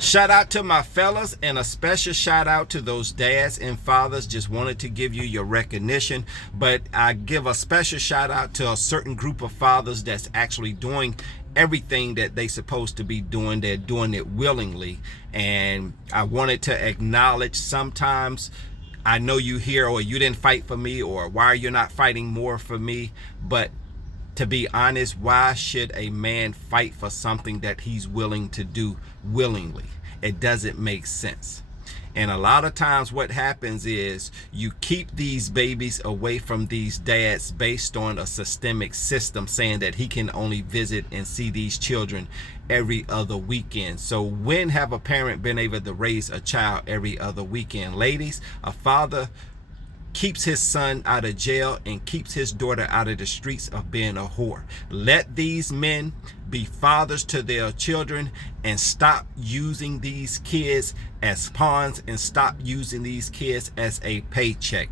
Shout out to my fellas, and a special shout out to those dads and fathers. Just wanted to give you your recognition, but I give a special shout out to a certain group of fathers that's actually doing everything that they supposed to be doing. They're doing it willingly, and I wanted to acknowledge, sometimes I know you hear, or you didn't fight for me, or why are you not fighting more for me? But to be honest, why should a man fight for something that he's willing to do willingly? It doesn't make sense. And a lot of times what happens is you keep these babies away from these dads based on a systemic system saying that he can only visit and see these children every other weekend. So when have a parent been able to raise a child every other weekend? Ladies, a father keeps his son out of jail and keeps his daughter out of the streets of being a whore. Let these men be fathers to their children and stop using these kids as pawns and stop using these kids as a paycheck.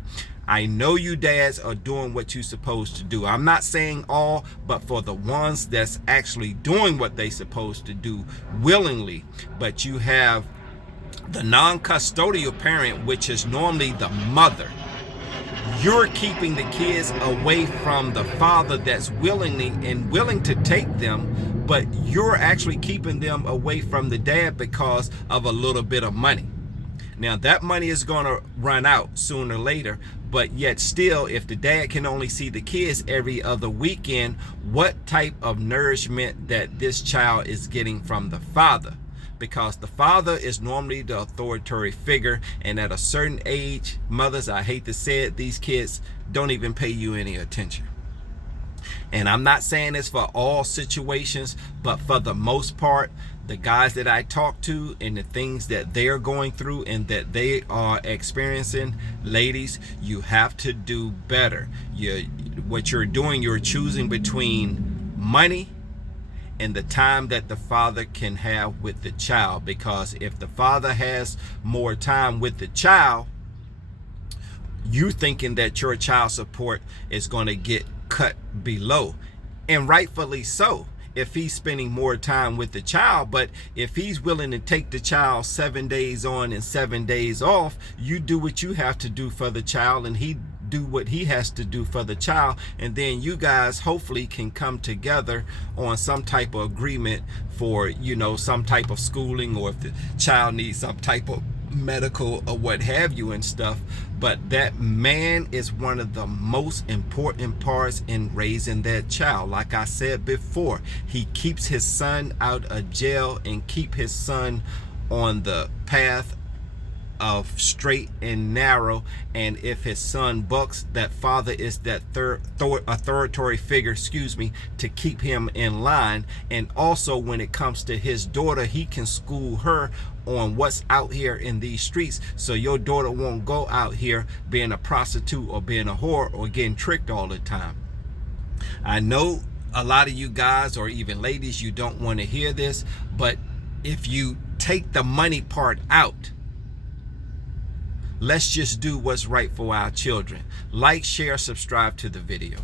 I know you dads are doing what you're supposed to do. I'm not saying all, but for the ones that's actually doing what they supposed to do willingly, but you have the non-custodial parent, which is normally the mother. You're keeping the kids away from the father that's willingly and willing to take them, but you're actually keeping them away from the dad because of a little bit of money. Now that money is going to run out sooner or later, but yet still, if the dad can only see the kids every other weekend, what type of nourishment that this child is getting from the father? Because the father is normally the authoritative figure, and at a certain age, mothers, I hate to say it, these kids don't even pay you any attention. And I'm not saying this for all situations, but for the most part, the guys that I talk to and the things that they're going through and that they are experiencing, ladies, you have to do better. What you're doing, you're choosing between money and the time that the father can have with the child. Because if the father has more time with the child, you thinking that your child support is going to get cut below, and rightfully so if he's spending more time with the child. But if he's willing to take the child 7 days on and 7 days off, you do what you have to do for the child, and he do what he has to do for the child, and then you guys hopefully can come together on some type of agreement for, you know, some type of schooling, or if the child needs some type of medical or what have you and stuff. But that man is one of the most important parts in raising that child. Like I said before, he keeps his son out of jail and keep his son on the path of straight and narrow. And if his son bucks, that father is that authoritative figure, to keep him in line. And also when it comes to his daughter, he can school her on what's out here in these streets, so your daughter won't go out here being a prostitute or being a whore or getting tricked all the time. I know a lot of you guys, or even ladies, you don't want to hear this, but if you take the money part out, let's just do what's right for our children. Like, share, subscribe to the video.